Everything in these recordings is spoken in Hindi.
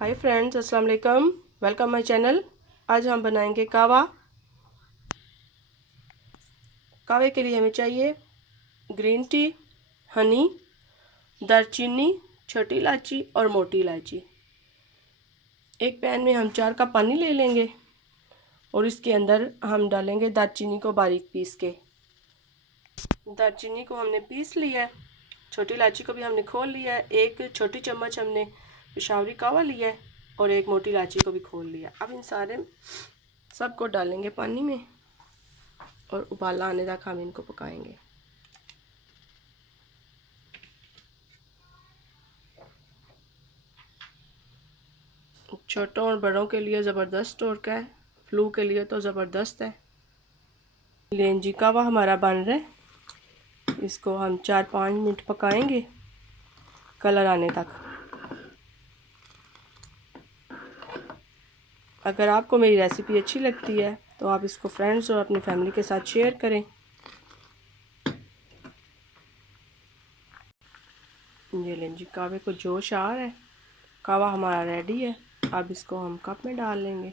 हाय फ्रेंड्स, अस्सलाम वालेकुम। Welcome my channel. आज हम बनाएंगे कावा। कावे के लिए हमें चाहिए ग्रीन टी, हनी, दालचीनी, छोटी इलायची और मोटी इलायची। एक पैन में हम 4 कप पानी ले लेंगे और इसके अंदर हम डालेंगे दालचीनी को बारीक पीस के। दालचीनी को हमने पीस लिया है, छोटी इलायची को भी हमने खोल लिया है, एक छोटी चम्मच हमने पेशावरी कावा लिया है और एक मोटी इलायची को भी खोल लिया। अब इन सारे सबको डालेंगे पानी में और उबाला आने तक हम इनको पकाएंगे। छोटों और बड़ों के लिए ज़बरदस्त टोटका है, फ्लू के लिए तो ज़बरदस्त है। लेंजी कावा हमारा बन रहा है, इसको हम 4-5 मिनट पकाएंगे कलर आने तक। अगर आपको मेरी रेसिपी अच्छी लगती है तो आप इसको फ्रेंड्स और अपनी फैमिली के साथ शेयर करें। ये लेंजी कावे को जोश आ रहा है, कावा हमारा रेडी है। अब इसको हम कप में डाल लेंगे।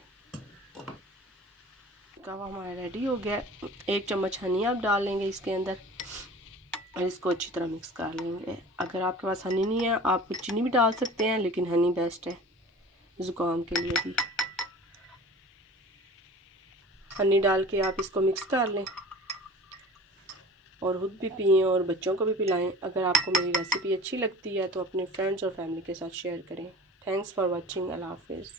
कावा हमारा रेडी हो गया। 1 चम्मच हनी आप डाल लेंगे इसके अंदर और इसको अच्छी तरह मिक्स कर लेंगे। अगर आपके पास हनी नहीं है आप चीनी भी डाल सकते हैं, लेकिन हनी बेस्ट है ज़ुकाम के लिए भी। हनी डाल के आप इसको मिक्स कर लें और खुद भी पिएं और बच्चों को भी पिलाएं। अगर आपको मेरी रेसिपी अच्छी लगती है तो अपने फ्रेंड्स और फैमिली के साथ शेयर करें। Thanks for watching. अल्लाह हाफिज़।